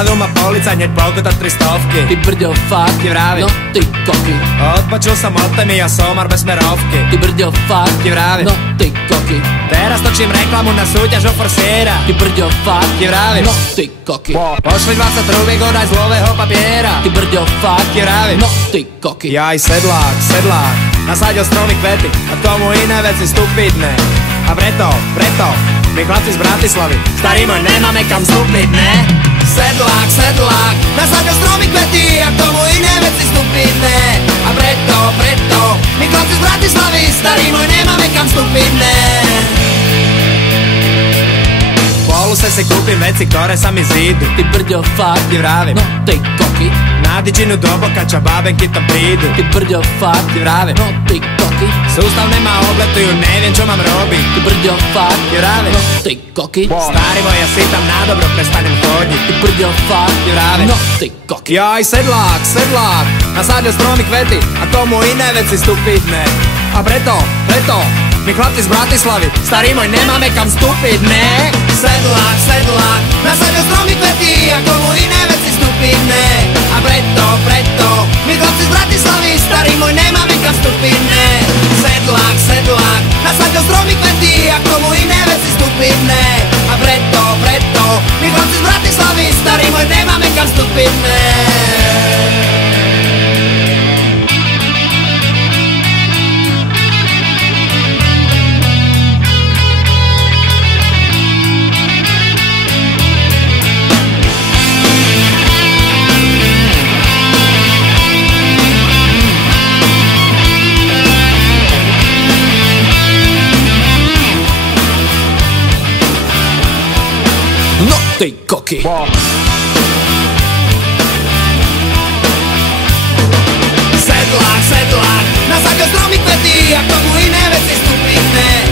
Zastavil ma policajt, hneď pokuta 300. Ty brďo, fakt, Ti vravím. no ty koky. Odpočul som od témy a somar bez smerovky. Ty brďo, fakt, Ti vravím. no ty koky. Teraz točím reklamu na súťaž o forsiera. Ty brďo, fakt, Ti vravím. no ty koky. Pošli 20 trúbiek od aj zlového papiera. Ty brďo, fakt, Ti vravím. no ty koky. Jaj, sedlák, nasadil stromy kvety a k tomu iné veci stupidné. A preto, my chlapci z Bratislavy, starý môj, nemáme kam vstúpiť, ne? Sedlák, nasadil stromy kvety a k tomu iné veci stupidné. A preto, my chlapci z Bratislavy, starý môj, nemáme kam vstúpiť, ne? Spolu si kúpim veci, ktoré sa mi zídu. Ty brďo, fakt, Ti vravím. no ty koky. Na dičinu do boka, čo bábenky tam prídu. Ty brďo, fakt, Ti vravím. no ty koky. Sústavne ma obletujú, neviem čo mám robiť. Ty brďo, fakt, Ti vravím. no ty koky. Starý môj, ja si tam na dobro prestanem chodiť. Ty brďo, fakt, Ti vravím. no ty koky. Jaj, sedlák, nasadil stromy kvety a tomu iné veci stupidné. A preto, my chlapci z Bratislavy, starý môj, nemáme kam vstúpiť, ne? Sedlák, nasadil stromy kvety a tomu iné veci stupidné. A preto, my chlapci z Bratislavy, starý môj, nemáme kam vstúpiť, ne? Sedlák, nasadil stromy kvety a tomu iné veci stupidné. A preto, my chlapci z Bratislavy, starý môj, nemáme kam vstúpiť, ne? No ty koky. Sedlák, nasadil stromy kvety a k tomu iné veci stupidné.